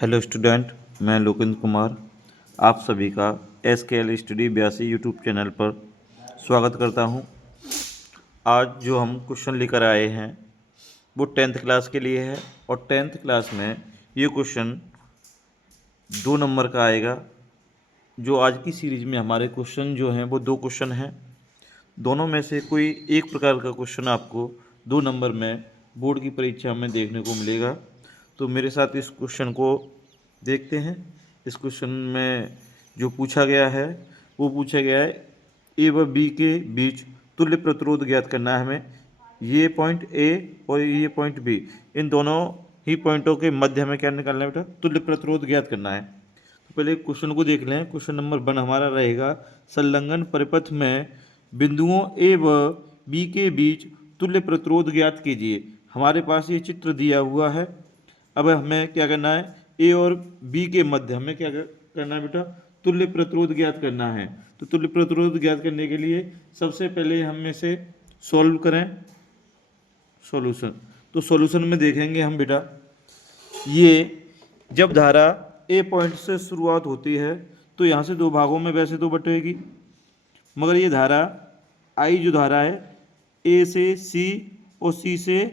Hello student, मैं लोकेंद्र कुमार आप सभी का SKL स्टडी 82 यूट्यूब चैनल पर स्वागत करता हूं। आज जो हम क्वेश्चन लेकर आए हैं वो 10th क्लास के लिए है और 10th क्लास में ये क्वेश्चन 2 नंबर का आएगा। जो आज की सीरीज में हमारे क्वेश्चन जो हैं वो 2 क्वेश्चन हैं। दोनों में से कोई एक प्रकार का क्वेश्चन आपको 2 नंबर में बोर्ड की परीक्षा में देखने को मिलेगा। तो मेरे साथ इस क्वेश्चन को देखते हैं। इस क्वेश्चन में जो पूछा गया है वो पूछा गया है ए व बी के बीच तुल्य प्रतिरोध ज्ञात करना है हमें। ये पॉइंट ए और ये पॉइंट बी, इन दोनों ही पॉइंटों के मध्य हमें क्या निकालना है बेटा? तुल्य प्रतिरोध ज्ञात करना है। तो पहले क्वेश्चन को देख लें। क्वेश्चन नंबर 1 हमारा रहेगा, संलग्न परिपथ में बिंदुओं ए व बी के बीच तुल्य प्रतिरोध ज्ञात कीजिए। हमारे पास ये चित्र दिया हुआ है। अब हमें क्या करना है? ए और बी के मध्य हमें क्या करना है बेटा? तुल्य प्रतिरोध ज्ञात करना है। तो तुल्य प्रतिरोध ज्ञात करने के लिए सबसे पहले हम में से सॉल्व करें सॉल्यूशन। तो सॉल्यूशन में देखेंगे हम बेटा, ये जब धारा ए पॉइंट से शुरुआत होती है तो यहाँ से 2 भागों में वैसे तो बटेगी, मगर ये धारा आई जो धारा है ए से सी और सी से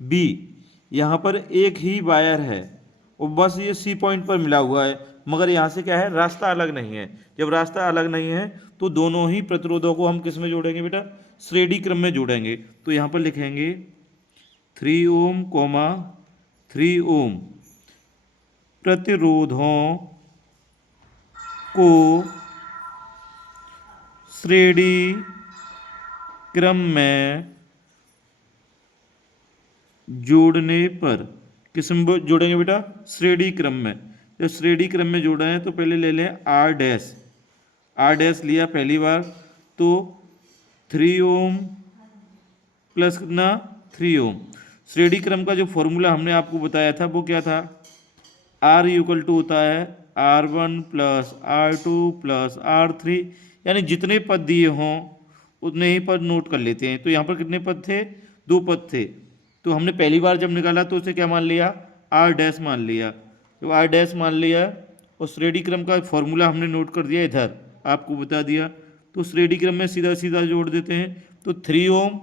बी, यहाँ पर एक ही वायर है और बस ये सी पॉइंट पर मिला हुआ है, मगर यहाँ से क्या है? रास्ता अलग नहीं है। जब रास्ता अलग नहीं है तो दोनों ही प्रतिरोधों को हम किस में जोड़ेंगे बेटा? श्रेणी क्रम में जोड़ेंगे। तो यहाँ पर लिखेंगे 3 ओम 3 ओम प्रतिरोधों को श्रेणी क्रम में जोड़ने पर किस में जोड़ेंगे बेटा? श्रेणी क्रम में। जब श्रेणी क्रम में जोड़ा है तो पहले ले लें आर डैश लिया पहली बार, तो 3 ओम प्लस कितना? 3 ओम। श्रेणी क्रम का जो फॉर्मूला हमने आपको बताया था वो क्या था? R इक्वल टू होता है R1 plus R2 plus R3, यानी जितने पद दिए हों उतने ही पद नोट कर लेते हैं। तो यहाँ पर कितने पद थे? 2 पद थे। तो हमने पहली बार जब निकाला तो उसे क्या मान लिया? R डैश मान लिया। जब R डैश मान लिया और श्रेणी क्रम का फॉर्मूला हमने नोट कर दिया, इधर आपको बता दिया, तो श्रेणी क्रम में सीधा सीधा जोड़ देते हैं। तो 3 ओम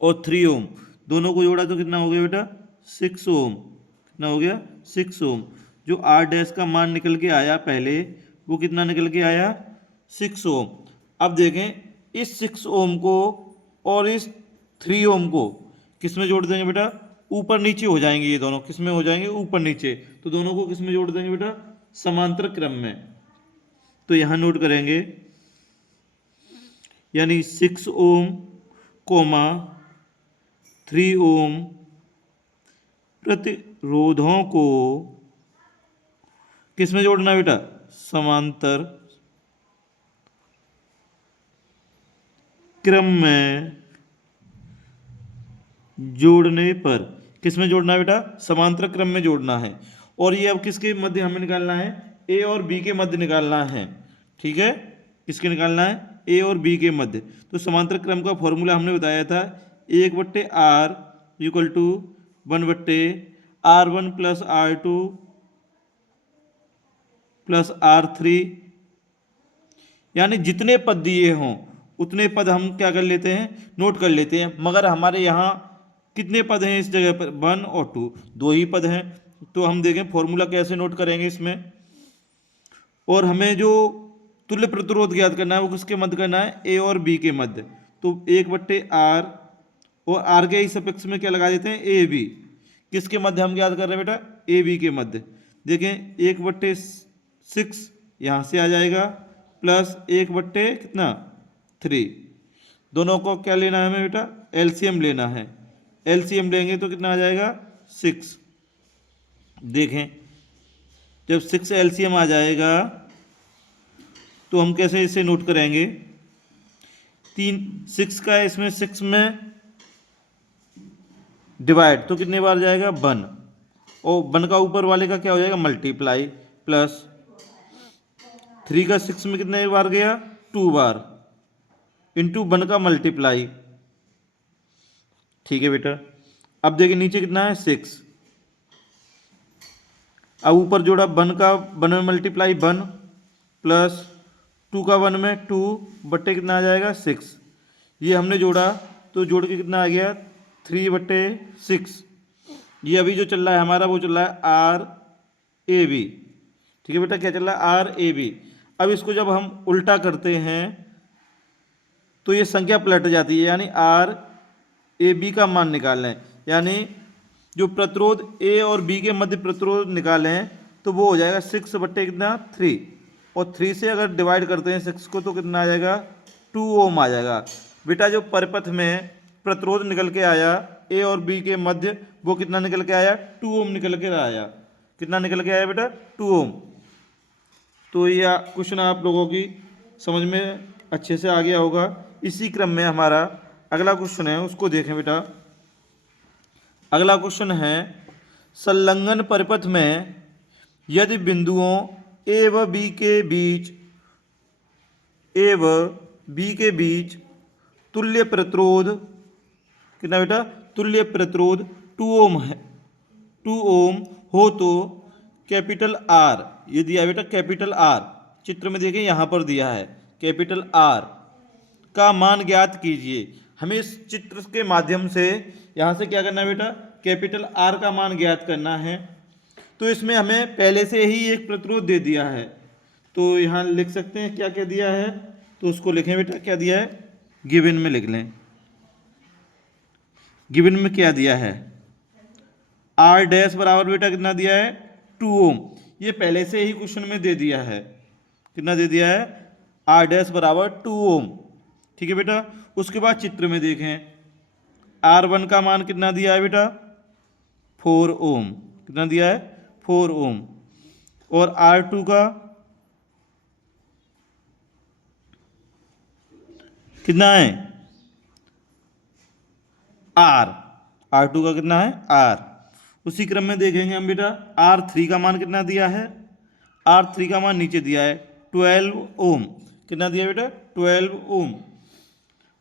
और 3 ओम दोनों को जोड़ा तो कितना हो गया बेटा? 6 ओम। कितना हो गया? 6 ओम। जो R डैश का मान निकल के आया पहले, वो कितना निकल के आया? 6 ओम। अब देखें इस 6 ओम को और इस 3 ओम को किस में जोड़ देंगे बेटा? ऊपर नीचे हो जाएंगे। ये दोनों किस में हो जाएंगे? ऊपर नीचे। तो दोनों को किस में जोड़ देंगे बेटा? समांतर क्रम में। तो यहां नोट करेंगे, यानी 6 ओम कोमा 3 ओम प्रतिरोधों को किस में जोड़ना है बेटा? समांतर क्रम में जोड़ने पर। किस में जोड़ना है बेटा? समांतर क्रम में जोड़ना है। और ये अब किसके मध्य हमें निकालना है? ए और बी के मध्य निकालना है। ठीक है, किसके निकालना है? ए और बी के मध्य। तो समांतर क्रम का फॉर्मूला हमने बताया था 1/r equal to 1/r1 plus R2 plus R3, यानी जितने पद दिए हों उतने पद हम क्या कर लेते हैं? नोट कर लेते हैं। मगर हमारे यहाँ कितने पद हैं इस जगह पर? 1 और 2, 2 ही पद हैं। तो हम देखें फॉर्मूला कैसे नोट करेंगे इसमें। और हमें जो तुल्य प्रतिरोध ज्ञात करना है वो किसके मध्य करना है? ए और बी के मध्य। तो 1/r और r के ही सपेक्ष में क्या लगा देते हैं? A B. किसके मध्य हम ज्ञात कर रहे हैं बेटा? ए बी के मध्य। देखें 1/6 यहाँ से आ जाएगा प्लस 1/ कितना? 3। दोनों को क्या लेना है हमें बेटा? एलसीएम लेना है। एलसीएम लेंगे तो कितना आ जाएगा? 6। देखें जब 6 एलसीएम आ जाएगा तो हम कैसे इसे नोट करेंगे? 6 का इसमें 6 में डिवाइड तो कितने बार जाएगा? 1। और 1 का ऊपर वाले का क्या हो जाएगा? मल्टीप्लाई, प्लस 3 का 6 में कितने बार गया? 2 बार, इंटू 1 का मल्टीप्लाई। ठीक है बेटा। अब देखिए नीचे कितना है? 6। अब ऊपर जोड़ा 1 का 1 में मल्टीप्लाई 1 प्लस 2 का 1 में 2 बट्टे कितना आ जाएगा 6। ये हमने जोड़ा तो जोड़ के कितना आ गया 3/6। ये अभी जो चल रहा है हमारा वो चल रहा है RAB। ठीक है बेटा, क्या चल रहा है RAB। अब इसको जब हम उल्टा करते हैं तो ये संख्या पलट जाती है, यानी RAB का मान निकालें, यानी जो प्रतिरोध A और B के मध्य प्रतिरोध निकालें तो वो हो जाएगा 6 बट्टे कितना 3, और 3 से अगर डिवाइड करते हैं 6 को तो कितना आ जाएगा 2 ओम आ जाएगा। बेटा जो परिपथ में प्रतिरोध निकल के आया A और B के मध्य वो कितना निकल के आया 2 ओम निकल के आया। कितना निकल के आया बेटा 2 ओम। तो यह क्वेश्चन आप लोगों की समझ में अच्छे से आ गया होगा। इसी क्रम में हमारा अगला क्वेश्चन है, उसको देखें बेटा। अगला क्वेश्चन है, संलग्न परिपथ में यदि बिंदुओं A व B के बीच तुल्य प्रतिरोध कितना बेटा तुल्य प्रतिरोध 2 ओम है, 2 ओम हो तो कैपिटल R, ये दिया है बेटा कैपिटल R, चित्र में देखें यहाँ पर दिया है कैपिटल R का मान ज्ञात कीजिए। हमें इस चित्र के माध्यम से यहाँ से क्या करना है बेटा कैपिटल R का मान ज्ञात करना है। तो इसमें हमें पहले से ही एक प्रतिरोध दे दिया है, तो यहाँ लिख सकते हैं क्या क्या दिया है, तो उसको लिखें बेटा क्या दिया है, गिवन में लिख लें। गिवन में क्या दिया है R डैश बराबर बेटा कितना दिया है 2 ओम। ये पहले से ही क्वेश्चन में दे दिया है, कितना दे दिया है R डैश बराबर 2 ओम। ठीक है बेटा, उसके बाद चित्र में देखें R1 का मान कितना दिया है बेटा 4 ओम, कितना दिया है 4 ओम, और R2 का कितना है R2 का कितना है R। उसी क्रम में देखेंगे हम बेटा R3 का मान कितना दिया है, R3 का मान नीचे दिया है 12 ओम, कितना दिया बेटा 12 ओम।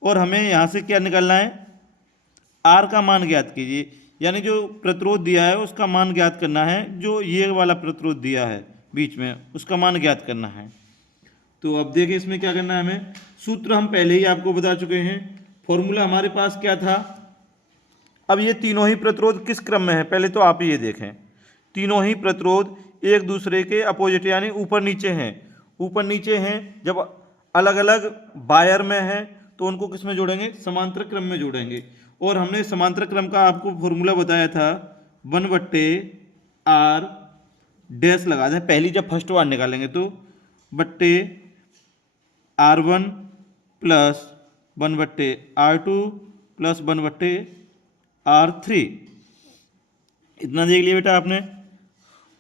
और हमें यहाँ से क्या निकालना है R का मान ज्ञात कीजिए, यानी जो प्रतिरोध दिया है उसका मान ज्ञात करना है, जो ये वाला प्रतिरोध दिया है बीच में उसका मान ज्ञात करना है। तो अब देखिए इसमें क्या करना है हमें, सूत्र हम पहले ही आपको बता चुके हैं, फॉर्मूला हमारे पास क्या था। अब ये तीनों ही प्रतिरोध किस क्रम में है पहले तो आप ये देखें, तीनों ही प्रतिरोध एक दूसरे के अपोजिट यानी ऊपर नीचे हैं, ऊपर नीचे हैं। जब अलग अलग बायर में हैं तो उनको किस में जोड़ेंगे समांतर क्रम में जोड़ेंगे। और हमने समांतर क्रम का आपको फॉर्मूला बताया था 1/R डैश लगा दें, पहली जब फर्स्ट बार निकालेंगे तो बट्टे R1 plus 1/R2 plus 1/R3, इतना देख लिया बेटा आपने।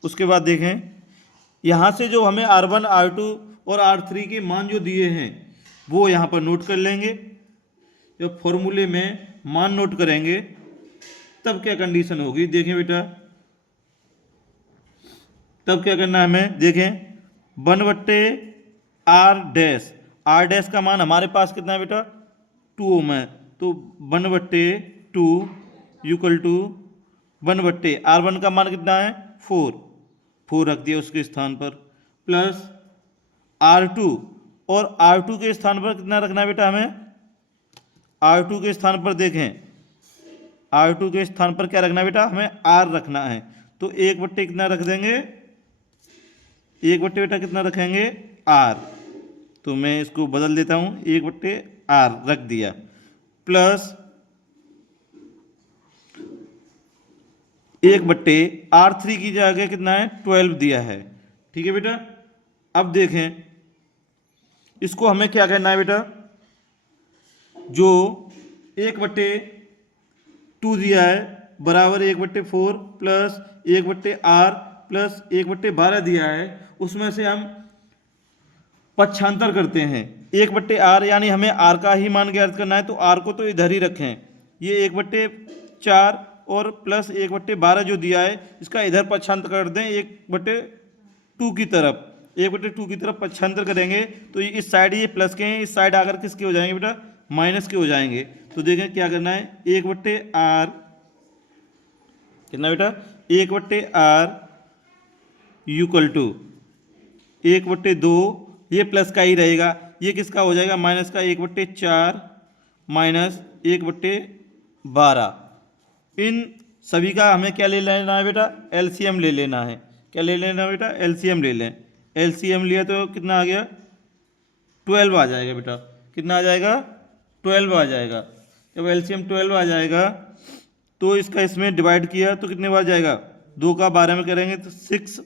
उसके बाद देखें यहाँ से जो हमें R1 R2 और R3 के मान जो दिए हैं वो यहाँ पर नोट कर लेंगे। जब फॉर्मूले में मान नोट करेंगे तब क्या कंडीशन होगी देखें बेटा, तब क्या करना है हमें देखें 1/R डैश, R डैश का मान हमारे पास कितना है बेटा 2 ओम है, तो 1/2 इक्वल टू 1/R1 का मान कितना है 4 रख दिया उसके स्थान पर, प्लस R2, और R2 के स्थान पर कितना रखना है बेटा हमें, R2 के स्थान पर देखें R2 के स्थान पर क्या रखना है बेटा हमें R रखना है, तो 1/, कितना रख देंगे 1/, बेटा कितना रखेंगे R, तो मैं इसको बदल देता हूँ 1/R रख दिया, प्लस 1/R3 की जगह कितना है 12 दिया है। ठीक है बेटा, अब देखें इसको हमें क्या करना है बेटा, जो 1/2 दिया है बराबर 1/4 प्लस 1/R प्लस 1/12 दिया है, उसमें से हम पक्षांतर करते हैं 1/R, यानी हमें R का ही मान ज्ञात करना है, तो R को तो इधर ही रखें, ये 1/4 और प्लस 1/12 जो दिया है इसका इधर पक्षांतर कर दें 1/2 की तरफ, 1/2 की तरफ पक्षांतर करेंगे तो ये इस साइड ये प्लस के हैं, इस साइड आकर किसके हो जाएंगे बेटा माइनस के हो जाएंगे। तो देखें क्या करना है 1/R कितना बेटा 1/R इक्वल टू 1/2, ये प्लस का ही रहेगा, ये किसका हो जाएगा माइनस का 1/4 माइनस 1/12। इन सभी का हमें क्या ले लेना है बेटा, एलसीएम ले लेना है। क्या ले लेना है बेटा, एलसीएम ले लें। एलसीएम लिया तो कितना आ गया 12 आ जाएगा बेटा, कितना आ जाएगा 12 आ जाएगा। जब एलसीएम 12 आ जाएगा तो इसका इसमें डिवाइड किया तो कितने बार जाएगा, 2 का 12 में करेंगे तो 6,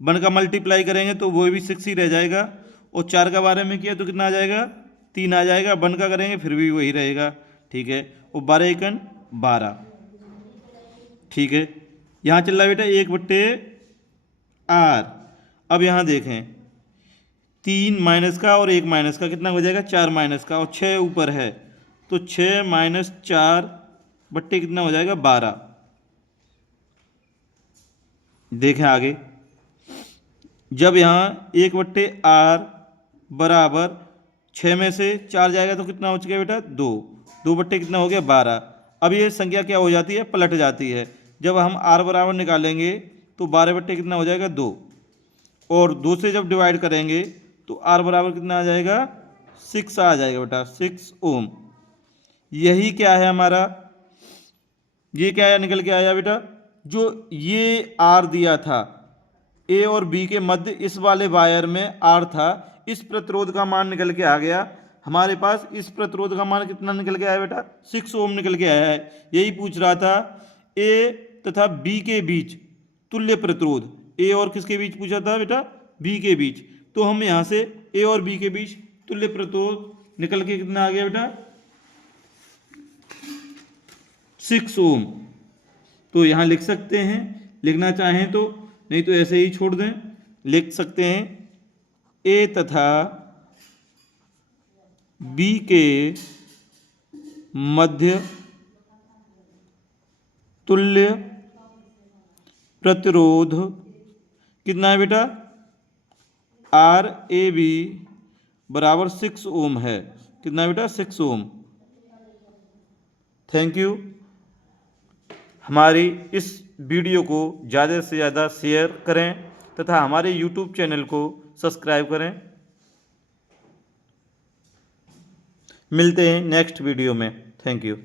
1 का मल्टीप्लाई करेंगे तो वो भी 6 ही रह जाएगा, और 4 का 12 में किया तो कितना आ जाएगा 3 आ जाएगा, 1 का करेंगे फिर भी वही रहेगा, ठीक है। और 12 एकन 12, ठीक है। यहाँ चल रहा है बेटा 1/r। अब यहाँ देखें 3 माइनस का और 1 माइनस का कितना हो जाएगा 4 माइनस का, और 6 ऊपर है तो 6 माइनस 4 बट्टे कितना हो जाएगा 12। देखें आगे, जब यहाँ 1/r बराबर 6 में से 4 जाएगा तो कितना हो चुका है बेटा 2, 2 बट्टे कितना हो गया 12। अब ये संख्या क्या हो जाती है, पलट जाती है। जब हम r बराबर निकालेंगे तो 12 बट्टे कितना हो जाएगा 2, और 2 से जब डिवाइड करेंगे तो r बराबर कितना आ जाएगा 6 आ जाएगा बेटा, 6 ओम। यही क्या है हमारा, ये क्या है निकल के आया बेटा, जो ये r दिया था a और b के मध्य इस वाले वायर में r था, इस प्रतिरोध का मान निकल के आ गया हमारे पास। इस प्रतिरोध का मान कितना निकल के आया बेटा 6 ओम निकल के आया है। यही पूछ रहा था a तथा b के बीच तुल्य प्रतिरोध, a और किसके बीच पूछा था बेटा b के बीच, तो हम यहाँ से a और b के बीच तुल्य प्रतिरोध निकल के कितना आ गया बेटा 6 ओम। तो यहाँ लिख सकते हैं, लिखना चाहें तो, नहीं तो ऐसे ही छोड़ दें। लिख सकते हैं a तथा b के मध्य तुल्य प्रतिरोध कितना है बेटा RAB बराबर 6 ओम है। कितना है बेटा 6 ओम। Thank you. हमारी इस वीडियो को ज़्यादा से ज़्यादा शेयर करें तथा हमारे YouTube चैनल को सब्सक्राइब करें। मिलते हैं नेक्स्ट वीडियो में। Thank you.